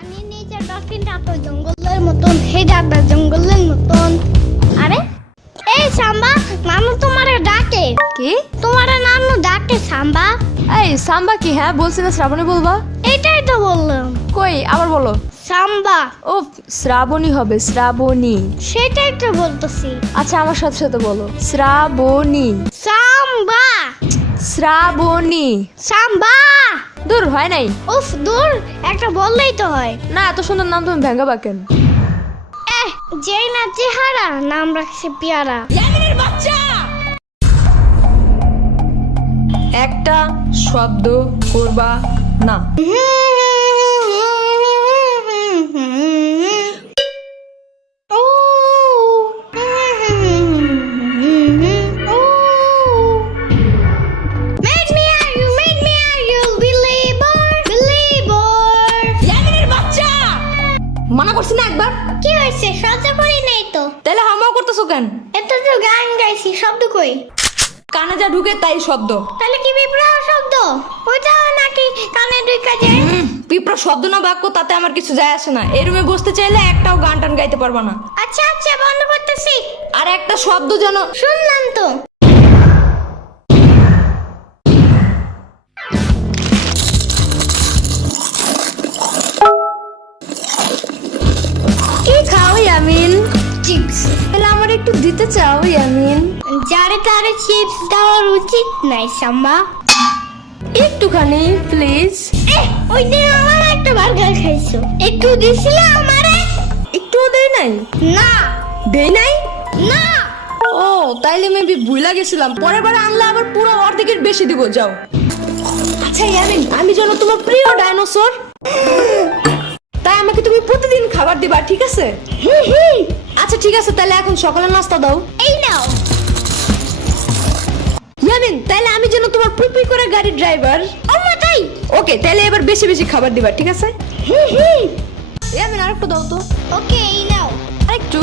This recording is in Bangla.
পানি নিচে ডলফিনটা তো জঙ্গলের মতন, হেডাটা জঙ্গলের মতন। আরে এই সাম্বা, নানু তোমারে ডাকে। কি? তোমারে নানু ডাকে সাম্বা। এই সাম্বা কি? হ্যাঁ বলছি না শ্রাবণী বলবা। এটাই তো বললাম। কই আবার বলো। সাম্বা। ও শ্রাবণী হবে, শ্রাবণী। সেটাই তো বলতেছি। আচ্ছা আমার সাথে সাথে বলো, শ্রাবণী। সাম্বা। শ্রাবণী। সাম্বা। দূর হয় নাই। উফ দূর, একটা বললেই তো হয়। না এত সুন্দর নাম তুমি ভেঙ্গাবা কেন? যেই না চেহারা, নাম রাখছে পেয়ারা। একটা শব্দ করবা না। মানা করছি না একবার? কি হয়েছে? শব্দ করি নাই তো। তাহলে হামাও করতেছো কেন? এটা তো গান গাইছি, শব্দ কই? কানে যা ঢুকে তাই শব্দ। তাহলে কি বিপ্লব শব্দ? ওইটা নাকি কানে ঢুকা যায়? পিঁপড়া শব্দ না বাক্য তাতে আমার কিছু যায় আসে না। এই রুমে বসতে চাইলে একটাও গান টান গাইতে পারবা না। আচ্ছা আচ্ছা, বন্ধ করতেছি। আর একটা শব্দ যেন। শুনলাম তো। কি খাও ইয়ামিন? চিপস। তাহলে আমার একটু দিতে চাও ইয়ামিন? যারে তারে চিপস দেওয়ার উচিত নাই সাম্বা। একটুখানি প্লিজ। ওই দিন আমার একটা বার্গার খাইছো, একটু দিছিলে আমারে? একটুও দেই নাই? না দেই নাই? না। ও তাইলে মেবি ভুলা গেছিলাম। পরের বার আনলে আবার পুরো অর্ধেকের বেশি দিব। যাও। আচ্ছা ইয়ামিন, আমি যেন তোমার প্রিয় ডাইনোসর, তাই আমাকে তুমি প্রতিদিন খাবার দিবা, ঠিক আছে? আচ্ছা ঠিক আছে, তাহলে এখন সকালের নাস্তা দাও। এই নাও। ইয়ামিন, তাহলে আমি যেন তোমার পুই করে গাড়ির ড্রাইভার। ওমা তাই? ওকে, তাহলে এবার বেশি বেশি খাবার দিবা, ঠিক আছে? ইয়ামিন আরেকটু দাও তো। ওকে, এই নাও। আরেকটু।